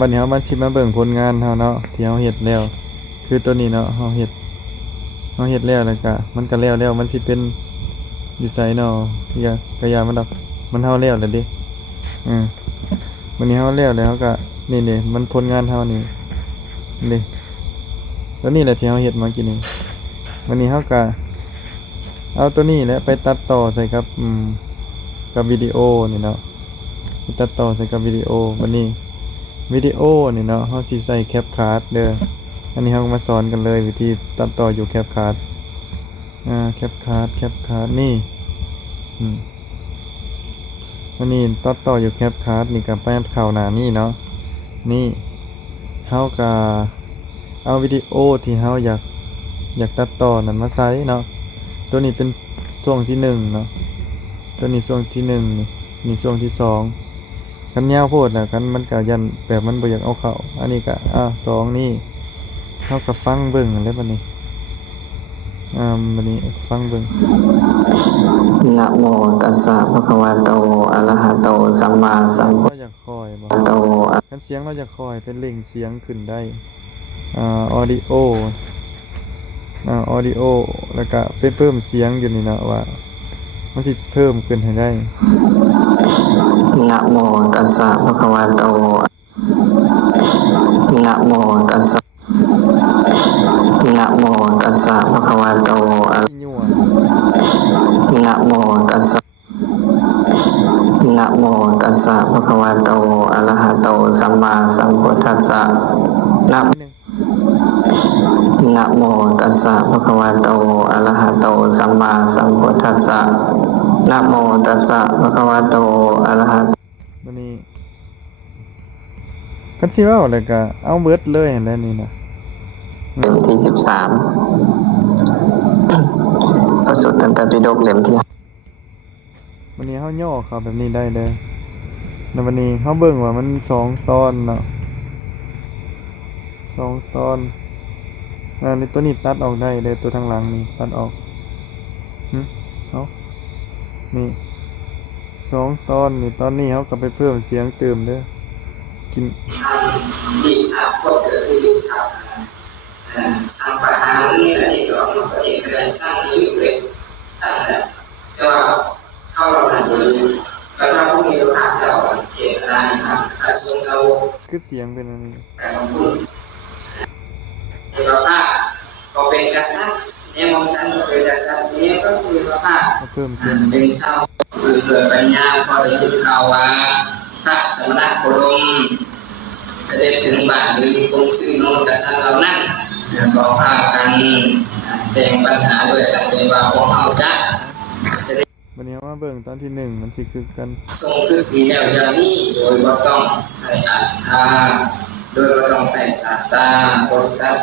บัดนี้เฮามันสิมาเบิ่งผลงานเฮาเนาะที่เฮาเฮ็ดแล้วคือตัวนี้เนาะเฮาเฮ็ดแล้วแล้วก็มันก็แล้วมันสิเป็นนิสัยเนาะอย่ามันดอกมันเฮาแล้วแหละเด้อือวันนี้เฮาแล้วเฮาก็นี่มันผลงานเฮานี่ตัวนี้แหละที่เฮาเฮ็ดมากินนี่วันนี้เฮาก็เอาตัวนี้แหละไปตัดต่อใส่กับวิดีโอนี่เนาะไปตัดต่อใส่กับวิดีโอวันนี้วิดีโอนี่เนาะเฮาสิใส่แคปการ์ดเด้ออันนี้เฮามาสอนกันเลยวิธีตัดต่ออยู่แคปการ์ดแคปการ์ดนี่วันนี้ตัดต่ออยู่แคปการ์ดนี่ก็ไปเข้าหน้านี่เนาะนี่เฮาก็เอาวิดีโอที่เฮาอยากตัดต่อนั้นมาใส่เนาะตัวนี้เป็นช่วงที่1เนาะตัวนี้ช่วงที่1นี่ช่วงที่2กันยาวโพดน่ะกันมันก็ยันแบบมันบ่อยากเอาเข้าอันนี้ก็2นี่เฮาก็ฟังเบิ่งนั่นแหละบัดนี้บัดนี้ฟังเบิ่งนะโมตัสสะภะคะวะโตอะระหะโตสัมมาสัมพุทเราอยากคอยบ่โธกันเสียงเราอยากคอยเป็นเร่งเสียงขึ้นได้ออดิโอออดิโอแล้วก็ไปเพิ่มเสียงอยู่นี่เนาะว่ามันสิเพิ่มขึ้นให้ได้นะโมตัสสะภะคะวะโตนะโมตัสสะนะโมตัสสะภะคะวะโตยั่วนะโมตัสสะนะโมตัสสะภะคะวะโตอะระหะโตสัมมาสัมพุทธัสสะนะนะโมตัสสะภะคะวะโตอะระหะโตสัมมาสัมพุทธัสสะนะโมตัสสะภะคะวะโตอะระหะวันนี้กันสิเว้าแล้วก็เอาเบิดเลยหั่นแหละนี่นะเล่มที่13พระสุตตันตปิฎกเล่มที่วันนี้เฮาย่อเข้าแบบนี้ได้เด้อแล้ววันนี้เฮาเบิ่งว่ามัน2ตอนเนาะ2ตอนนี่ตัวนี้ตัดออกได้เลยตัวทางหลังนี่ตัดออกเอานี่2ตอนนี่ตอนนี้เฮาก็ไปเพิ่มเสียงเติมเด้อกินดีสับก็คือดีสับสร้างปัญหานี่แหละที่เราเองก็ได้สร้างที่อยู่เลยสร้างแหละแต่ว่าเข้าเราหนังนี้แล้วก็พวกนี้เราถามเราเทศนาครับกระทรวงสาธารณสุขคือเสียงเป็นอันนี้การลงทุนในประภาก็เป็นกษัตริย์ในมองฉันก็เป็นกษัตริย์นี้ก็คือประภาเพิ่มเสียงเป็นเศร้าคือเกิดปัญญาพอได้ยินข่าวว่าพระสมณโคดมเสด็จถึงบ้านหรือคงซึ่งโนกษัตริย์เหล่านั้นก็พากันแต่งปัญหาด้วยกันเป็นว่าพวกเขาจะเสด็จวันนี้มาเบิ่งตอนที่1มันสิคือกัน ทรงคือปีแล้วอย่างนี้โดยบ่ต้องใส่อัฏฐาโดยบ่ต้องใส่สัตตาบริษัท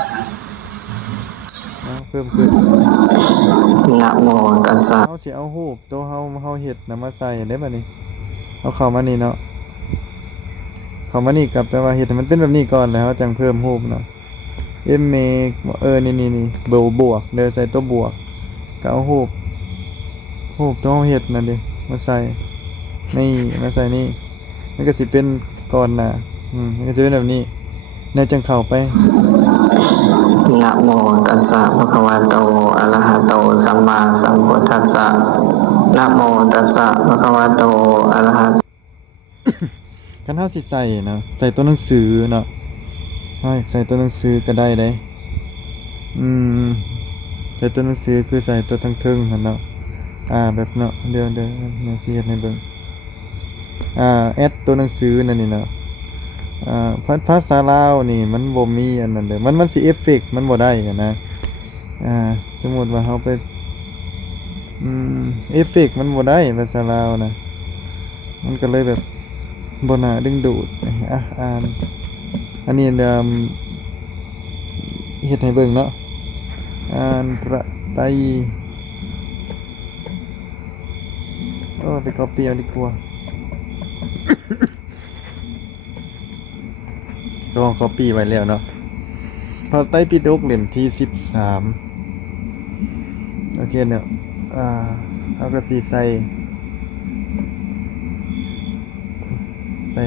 เพิ่มขึ้นนะโมตัสสะเฮาสิเอารูปตัวเฮาเฮ็ดนำมาใส่ได้บัดนี้เอาเข้ามานี่เนาะเข้ามานี่กับแปลว่าเฮ็ดให้มันเป็นแบบนี้ก่อนแล้วเฮาจังเพิ่มรูปเนาะนี่บวกเดี๋ยวใส่ตัวบวกก็เอารูปตัวเฮาเฮ็ดนั่นดิมาใส่นี่มาใส่นี่มันก็สิเป็นก่อนหน้ามันก็สิเป็นแบบนี้แนวจังเข้าไปนะโมตัสสะภะคะวะโตอะระหะโตสัมมาสัมพุทธัสสะนะโมตัสสะภะคะวะโตอะระหะคันเฮาสิใส่นะใส่ตัวหนังสือเนาะใส่ตัวหนังสือก็ได้เด้ใส่ตัวหนังสือคือใส่ตัวทั้งทึ่งหั่นเนาะแบบเนาะเดี๋ยวสิเฮ็ดให้เบิ่งแอดตัวหนังสือนั่นนี่เนาะภาษาลาวนี่มันบ่มีอันนั้นเด้อมันสิเอฟเฟกต์มันบ่ได้อะนะสมมุติว่าเฮาไปเอฟเฟกต์มันบ่ได้ภาษาลาวนะมันก็เลยแบบบ่น่าดึงดูดอ่านอันนี้เฮ็ดให้เบิ่งเนาะอ่านประไตไป copy เอาดีกว่าต้อง copy ไว้แล้วเนาะพระไตรปิฎกเล่มที่13โอเคเนี่ยเอาก็สิใส่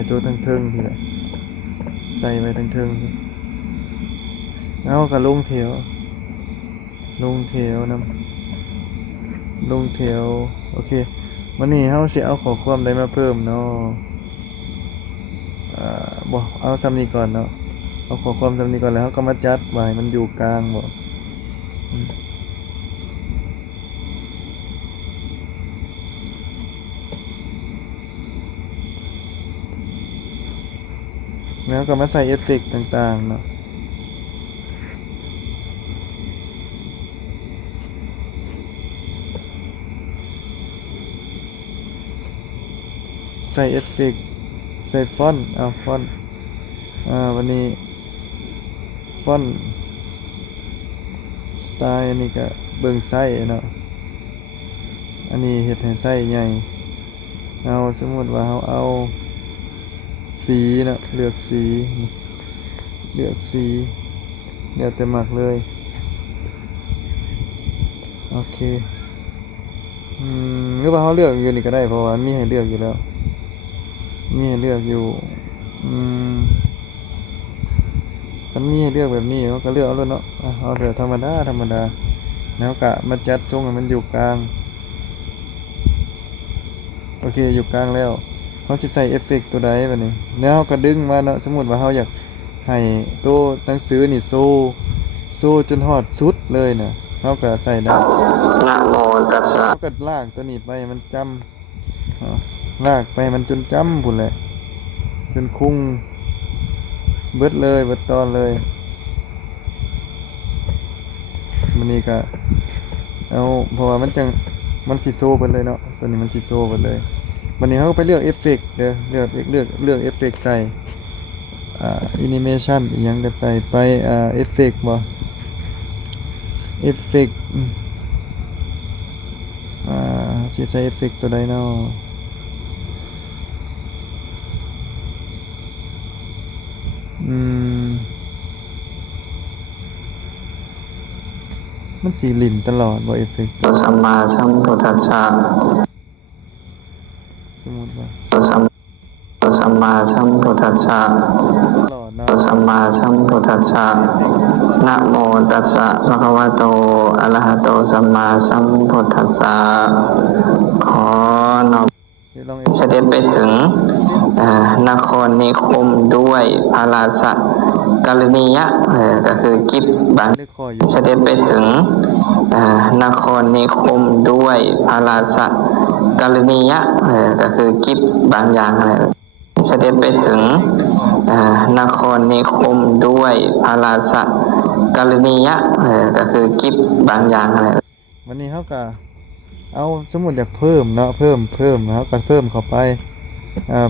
ตัวเทิงๆทีละ ใส่ไว้ทั้งเทิงเอาก็ลงแถวลงแถวนํลงแถวโอเควันนี้เฮาสิเอาข้อความใดมาเพิ่มเนาะบ่เอาซ้ำนี้ก่อนเนาะเอาข้อความซ้ำนี้ก่อนแล้วเฮาก็มาจัดไว้มันอยู่กลางบ่แล้วก็มาใส่เอฟเฟกต์ต่างๆเนาะใส่เอฟเฟกต์ใส่ฟอนต์เอาฟอนต์วันนี้ฟอนต์สไตล์อันนี้ก็เบิ่งไส้เนาะอันนี้เฮ็ดให้ไส้ใหญ่เอาสมมุติว่าเราเอาสีเนาะเลือกสีเลือกสีเลือกแต่หมักเลยโอเคหรือว่าเขาเลือกอยู่นี่ก็ได้เพราะว่ามีให้เลือกอยู่แล้วมีให้เลือกอยู่มันมีให้เลือกแบบนี้เขาก็เลือกเอาเลยเนาะเอาเลือกธรรมดาแล้วก็มาจัดทรงให้มันอยู่กลางโอเคอยู่กลางแล้วเขาสิใส่เอฟเฟกต์ตัวใดบัดนี้แล้วเขาก็ดึงมาเนาะสมมุติว่าเขาอยากให้ตัวหนังสือนี่โซ่จนฮอดสุดเลยน่ะเขาก็ใส่ได้ นะโมตัสสะ เขาก็ลากตัวนี้ไปมันจำลากไปมันจนจำพุ่นแหละจนคุ้งเบิดเลยเบิดตอนเลยมันนี่ก็เอาเพราะว่ามันสิโซ่ไปเลยเนาะตัวนี้มันสิโซ่ไปเลยวันนี้เขาก็ไปเลือกเอฟเฟกต์เด้อเลือกเอฟเฟกต์ใส่แอนิเมชันอีหยังก็ใส่ไปเอฟเฟกต์บ่เอฟเฟกต์สิใส่เอฟเฟกต์ตัวใดเนาะมันสีหลิ่นตลอดบ่เอฟเฟกต์ สัมมาสัมพุทธัสสะ สมมุติว่า สัมมาสัมพุทธัสสะ ตลอดเนาะ สัมมาสัมพุทธัสสะนะโมตัสสะภะคะวะโตอะระหะโตสัมมาสัมพุทธัสสะขอน้อม เดี๋ยวลอง เสด็จไปถึงนครนิคมด้วยพระราชกรณียะก็คือกิจบาง เลือกคออยู่ เสด็จไปถึงนครนิคมด้วยพระราชกรณียะก็คือกิจบางอย่างอะไรเสด็จไปถึงนครนิคมด้วยพระราชกรณียะก็คือกิจบางอย่างอะไร วันนี้เขาก็เอาสมมุติอยากเพิ่มเนาะเพิ่มเขาก็เพิ่มเข้าไป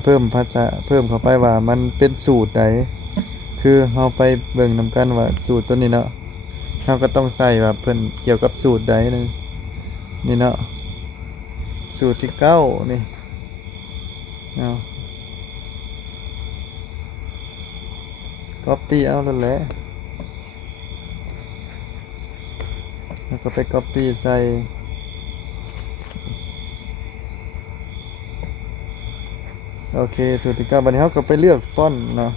เพิ่มภาษาเพิ่มเข้าไปว่ามันเป็นสูตรใดคือเราไปเบิ่งนำกันว่าสูตรตัวนี้เนาะเราก็ต้องใส่ว่าเพิ่นเกี่ยวกับสูตรใดนึงนี่เนาะสูตรที่9นี่เอาcopy เอาแล้วแหละแล้วก็ไป copy ใส่โอเคสูตรที่9บัดนี้เราก็ไปเลือกฟอนต์เนาะ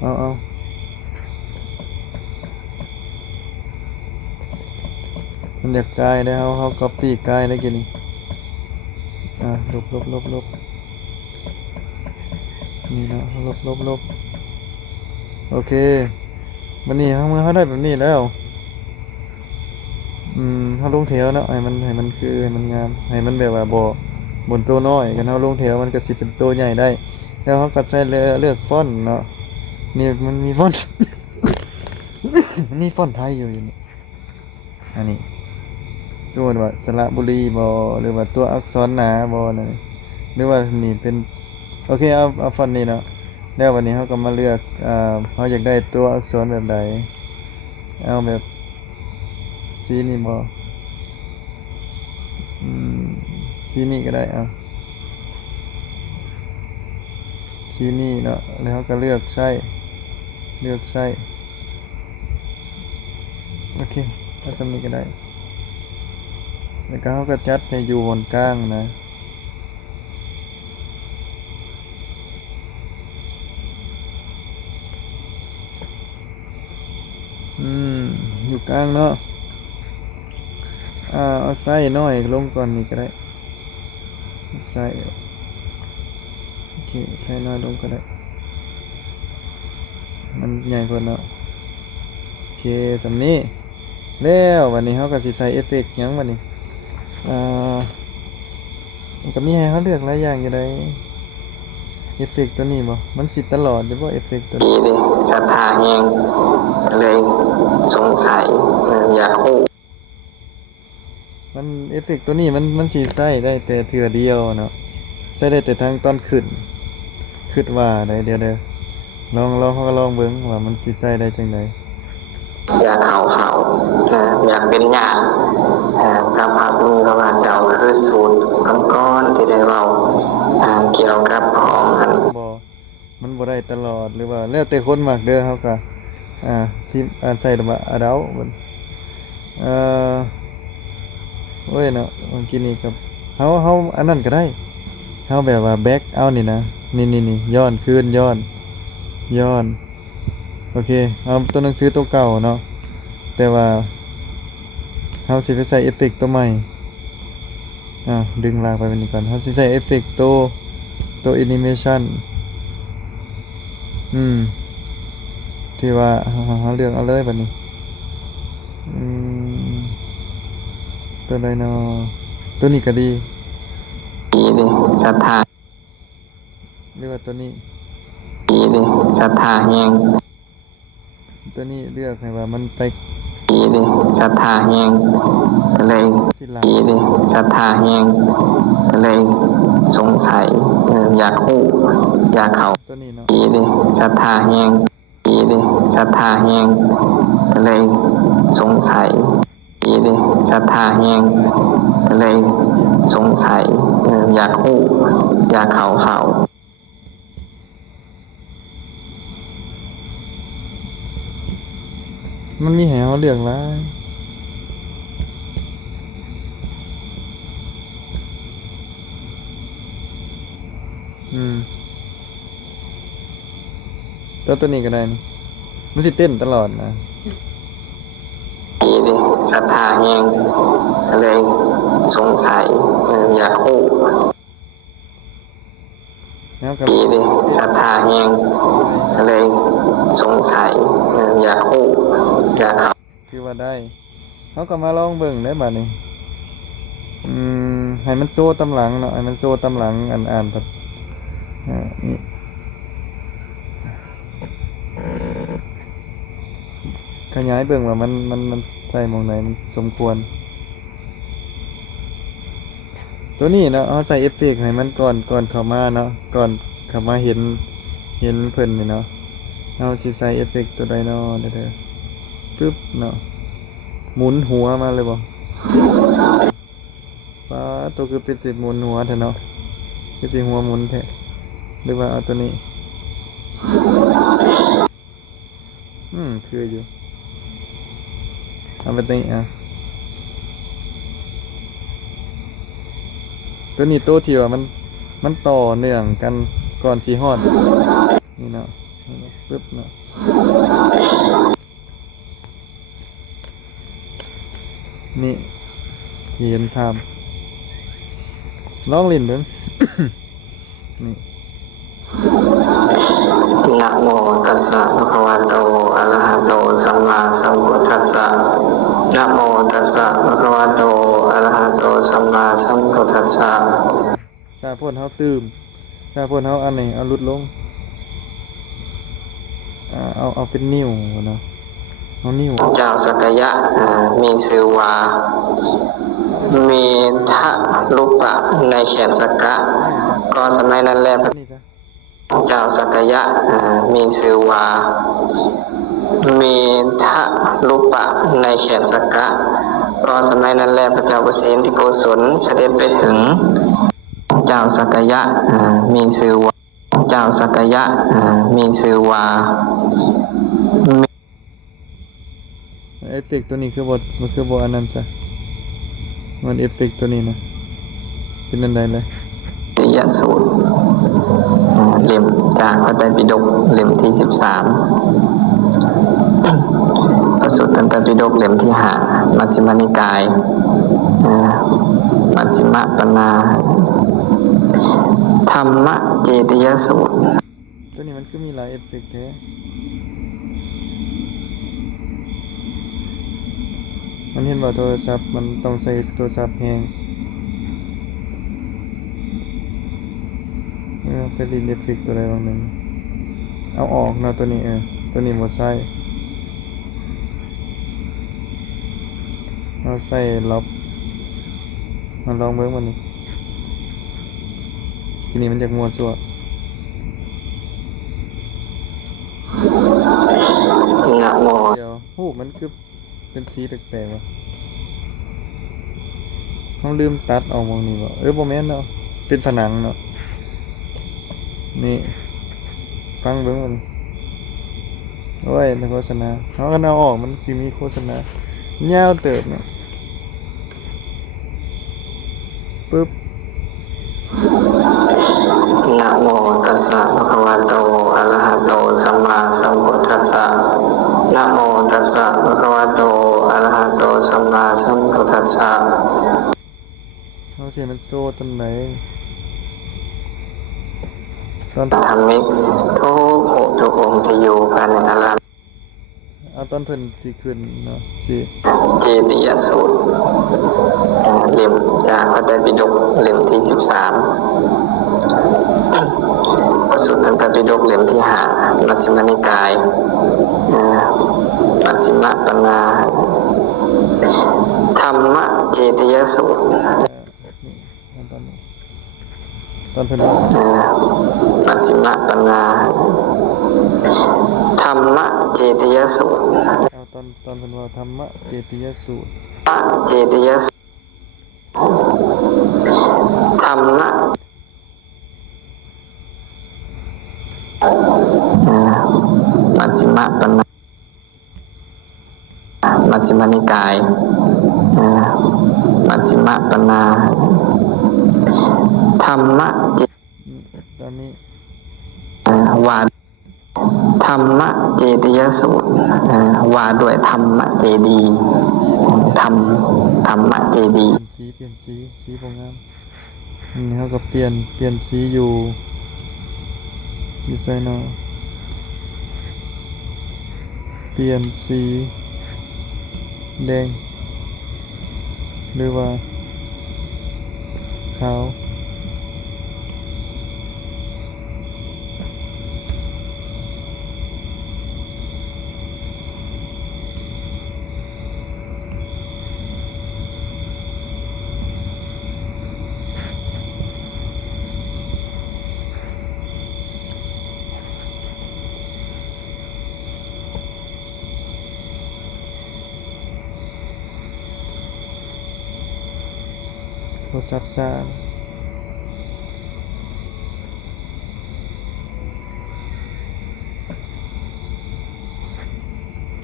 เอามันอยากกายได้เขา copy กายได้กี่นี่ลบนี่นะลบโอเควันนี้เขาได้แบบนี้แล้วเขาลงแถวเนาะให้มันคือให้มันงามให้มันแบบว่าบนตัวน้อยกันเขาลงแถวมันก็สิเป็นตัวใหญ่ได้แล้วเขาก็ใช้เลือกฟอนต์เนาะนี่มันมีฟอนต์ มันมีฟอนต์ไทยอยู่นี่อันนี้ตัวว่าสระบุรีบ่หรือว่าตัวอักษรหนาบ่นั่นหรือว่านี่เป็นโอเคเอาฟอนต์นี้เนาะแล้ววันนี้เขาก็มาเลือกเขาอยากได้ตัวอักษรแบบใดเอาแบบสีนี้บ่สีนี้ก็ได้สีนี้เนาะแล้วเขาก็เลือกใส่โอเคถ้าสำนี้ก็ได้แล้วก็เขาก็จัดให้อยู่บนกลางนะ อยู่กลางเนาะเอาไส้น้อยลงก่อนนี่ก็ได้ไส้โอเคไส้น้อยลงก็ได้มันใหญ่กว่าเนาะโอเคสำนี้แล้ววันนี้เขาก็สิใส่เอฟเฟกต์หยังวันนี้มันก็มีให้เขาเลือกหลายอย่างอยู่ได้เอฟเฟกต์ตัวนี้บ่มันสิตลอดหรือว่าเอฟเฟกต์ตัวนี้ ดีเลยศรัทธาแหงเลยสงสัยอยากรู้ มันเอฟเฟกต์ตัวนี้มันสิใช้ได้แต่เทื่อเดียวเนาะใช้ได้แต่ทางตอนขึ้นว่าได้เดี๋ยวเด้อลองเขาก็ลองเบิ่งว่ามันสิใช้ได้จังได๋ อยากเขาอยากเป็นญาติกับพระพุทธบาทเจ้าคือศูนย์ก้อนที่ได้เราเกี่ยวกับของอัน บ่มันบ่ได้ตลอดหรือว่าแล้วแต่คนมักเด้อเฮาก็ที่ใส่ดอกว่าอะเดามันโอ้ยเนาะเมื่อกี้นี้กับเฮาอันนั้นก็ได้เฮาแบบว่าแบ็กเอานี่นะนี่ย้อนคืนย้อนโอเคเอาตัวหนังสือตัวเก่าเนาะแต่ว่าเฮาสิไปใส่เอฟเฟกต์ตัวใหม่ดึงลากไปเป็นนี้ก่อนเฮาสิใส่เอฟเฟกต์ตัวแอนิเมชันที่ว่าเฮาเลือกเอาเลยบัดนี้ตัวใดเนาะตัวนี้ก็ดี ดีเลยศรัทธา หรือว่าตัวนี้ ดีเลยศรัทธาแหง ตัวนี้เลือกให้ว่ามันไป ดีเลยศรัทธาแหงเลย สิหลัง ดีเลยศรัทธาแหงเลยสงสัยอยากรู้อยากเขา ตัวนี้เนาะ ดีเลยศรัทธาแหงดีเลยศรัทธาแหงเลยสงสัยดีเลยศรัทธาแหงเลยสงสัยอยากรู้อยากเขาเฝ้า มันมีให้เฮาเลือกหลายตัวนี้ก็ได้นี่มันสิเต้นตลอดนะ ดีเลยศรัทธาแหงเลยสงสัยอยากรู้ แล้วก็ ดีเลยศรัทธาแหงเลยสงสัยอยากรู้อยากเขา คือว่าได้เฮาก็มาลองเบิ่งได้บัดนี้ให้มันโซ่ตำหลังเนาะให้มันโซ่ตำหลังอ่านแบบนี่ขยายเบิ่งว่ามันใส่หม่องไหนมันสมควร ตัวนี้เนาะเอาใส่เอฟเฟกต์ให้มันก่อนเข้ามาเนาะก่อนเข้ามาเห็นเพิ่นนี่เนาะเอาสิใส่เอฟเฟกต์ตัวใดเนาะเด้อปึ๊บเนาะหมุนหัวมาเลยบ่ป้าตัวคือเป็นสิหมุนหัวแท้เนาะคือสิหัวหมุนแท้หรือว่าเอาตัวนี้คืออยู่เอาไปตัวนี้ตัวนี้ตัวที่ว่ามันต่อเนื่องกันก่อนสิฮอดนี่เนาะปึ๊บเนาะนี่ที่เห็นภาพลองเล่นเบิ่ง นี่ นะโมตัสสะภะคะวะโตอะระหะโตสัมมาสัมพุทธัสสะนะโมตัสสะภะคะวะโตอะระหะโตสัมมาสัมพุทธัสสะ ซาพ่นเฮาตื่มซาพ่นเฮาอันนี้เอาลดลงเอาเป็นนิ้วเนาะเอานิ้ว เจ้าสักยะมีชื่อว่ามีทะลุปะในแขนสักกะก็สมัยนั้นแหละพระ นี่จ้ะ เจ้าสักยะมีชื่อว่ามีทะลุปะในแขนสักกะก็สมัยนั้นแหละพระเจ้าประสิทธิโกศลเสด็จไปถึงเจ้าสักยะมีชื่อว่าเจ้าสักยะมีชื่อว่า เอฟเฟกต์ตัวนี้คือมันคือบอันนั้นซะมันเอฟเฟกต์ตัวนี้นะเป็นอันใดเลย ติยสูตรเล่มจากพระไตรปิฎกเล่มที่13 พระ สุตตันตปิฎกเล่มที่5มัชฌิมานิกายมัชฌิมปนาธรรมเจติยสูตรตัวนี้มันคือมีหลายเอฟเฟกต์แท้มันเห็นว่าโทรศัพท์มันต้องใส่โทรศัพท์แฮงไปรีดเอฟเฟกต์ตัวใดบางหนึ่งเอาออกเนาะตัวนี้ตัวนี้หมดใส่เราใส่ล็อบมันลองเบิ่งมันนี่ทีนี้มันจากมวนซัวนะโมเดี๋ยวหูมันคือเป็นสีแปลกๆว่ะเขาลืมตัดออกมองนี่บ่บ่แม่นเนาะเป็นผนังเนาะนี่ฟังเบิ่งมันโอ้ยในโฆษณาเขาก็เอาออกมันสิมีโฆษณายาวเติบเนาะปึ๊บนะโมตัสสะภะคะวะโตอะระหะโตสัมมาสัมพุทธัสสะนะโมตัสสะภะคะวะโตอะระหะโตสัมมาสัมพุทธัสสะเขาสิมันโซ่ตอนไหนตอนธรรมิกทุกองค์ที่อยู่ภายในอารามตอนเพิ่นสิขึ้นเนาะสิ เจติยสูตรเล่มจากพระไตรปิฎกเล่มที่13พระสุตตันตปิฎกเล่มที่5มัชฌิมานิกายมัชฌิมปนาธรรมเจติยสูตรนี่ตอนเพิ่นว่ามัชฌิมปนาธรรมเจติยสูตรตอนเพิ่นว่าธรรมะเจติยสูตรเจติยสูตรธรรมะมัชฌิมปนามัชฌิมานิกายมัชฌิมปนาธรรมะตอนนี้วาธรรมเจติยสูตรว่าด้วยธรรมเจดีธรรมเจดีเปลี่ยนสีบ่งามนี่เขาก็เปลี่ยนสีอยู่ไซเนาะเปลี่ยนสีแดงหรือว่าขาวโทรศัพท์ซ่า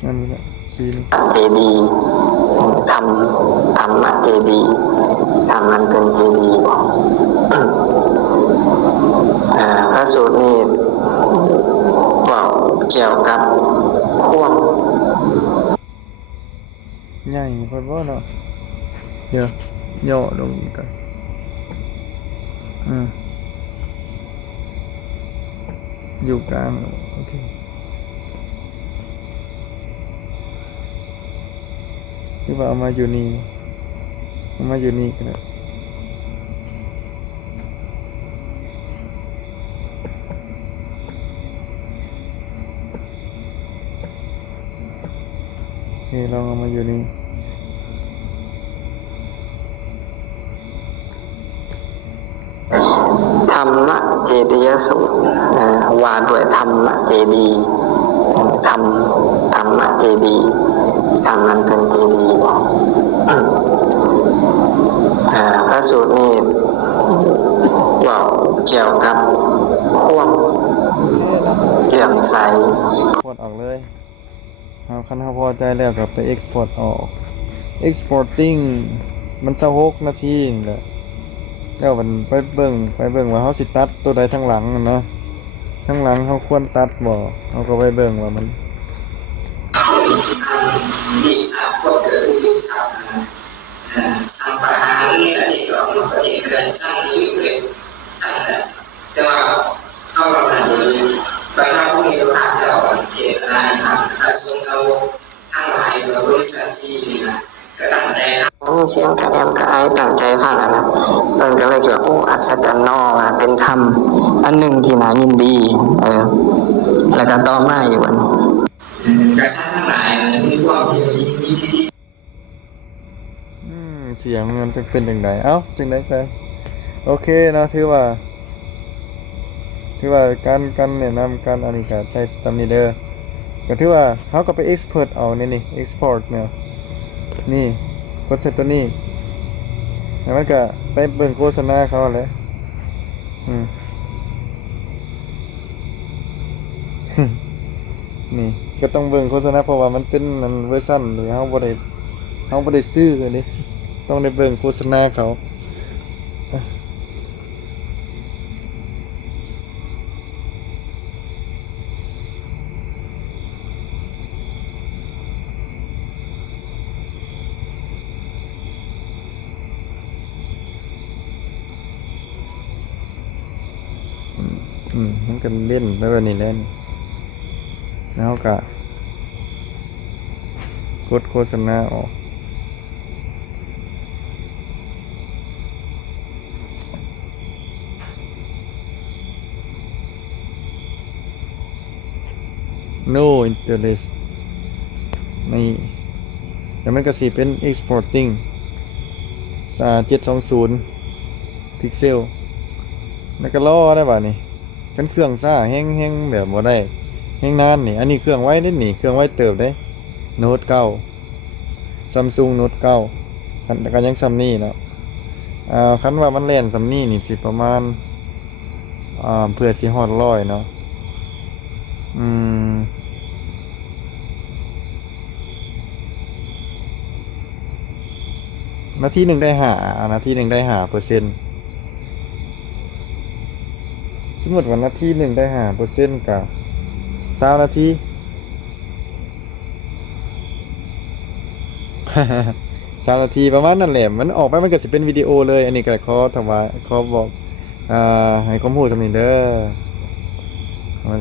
อันนี้แหละสีนี้เจดีธรรมเจดีธรรมมันเป็นเจดีพระสูตรนี้บอกเกี่ยวกับควบใหญ่พอบ่เนาะเดี๋ยวย่อลงอีกก่อนอยู่กลางโอเคที่ว่าเอามาอยู่นี่กันเลยลองเอามาอยู่นี่ธรรมเจติยสูตรว่าด้วยธรรมเจดีธรรมเจดีธรรมนั้นเป็นเจดีพระสูตรนี้บอกเกี่ยวกับควบเรื่องใสพอร์ตออกเลยคันเขาพอใจแล้วก็ไป export ออก exporting มัน26 นาทีนี่แหละแล้วมันไปเบิ่งว่าเขาสิตัดตัวใดทั้งหลังนะทั้งหลังเขาควรตัดบ่เขาก็ไปเบิ่งว่ามัน ดีสามคนเกิดขึ้นสามสร้างปัญหานี่แหละที่เราประเทศก็ได้สร้างที่วิกฤตสร้างแต่แต่ว่าเข้าเราหนังนี้ไปว่าพวกนี้เราอาจจะเทศนาครับกระทรวงสาธารณสุขทั้งหลายหรือบริษัทซีนี่นะก็ตั้งใจมีเสียงกระแอมกระไอตั้งใจฟังนะเพิ่นก็เลยคิดว่าโอ้อัศจรรย์เนาะเป็นธรรมอันหนึ่งที่น่ายินดีแล้วก็ต่อมาอยู่วันนี้ กระชากทั้งหลายมีความเพียรมีที่ เสียงมันจะเป็นจังไดเอ้าจังไดไปโอเคเนาะถือว่าการแนะนำการอันนี้ก็ได้สำนี้เด้อก็ถือว่าเฮาก็ไป export เอานี่ export เนี่ยนี่กดใส่ตัวนี้แล้วมันก็ไปเบิ่งโฆษณาเขาแหละนี่ก็ต้องเบิ่งโฆษณาเพราะว่ามันเป็นมันเวอร์ชันหรือเฮาบ่ได้ซื้ออันนี้ต้องได้เบิ่งโฆษณาเขามันก็เล่นแบบนี้แหละแล้วก็กดโฆษณาออกno interest นี่แล้วมันก็สิเป็น exporting 720 พิกเซลแล้วก็รอได้บ่นี่กันเครื่องซ่าแห้งแบบบ่ได้แห้งนานนี่อันนี้เครื่องไว้ได้นี่เครื่องไว้เติบได้โน้ต9 Samsung Note 9คันก็ยังซ้ำนี่เนาะคันว่ามันแล่นซ้ำนี่นี่สิประมาณเพื่อสิฮอด100เนาะนาทีหนึ่งได้นาทีหนึ่งได้5%สมมติว่านาทีหนึ่งได้5%กับ20นาที 20นาทีประมาณนั่นแหละมันออกไปมันก็สิเป็นวิดีโอเลยอันนี้ก็ขอบอกให้ความรู้สำนี้เด้อมัน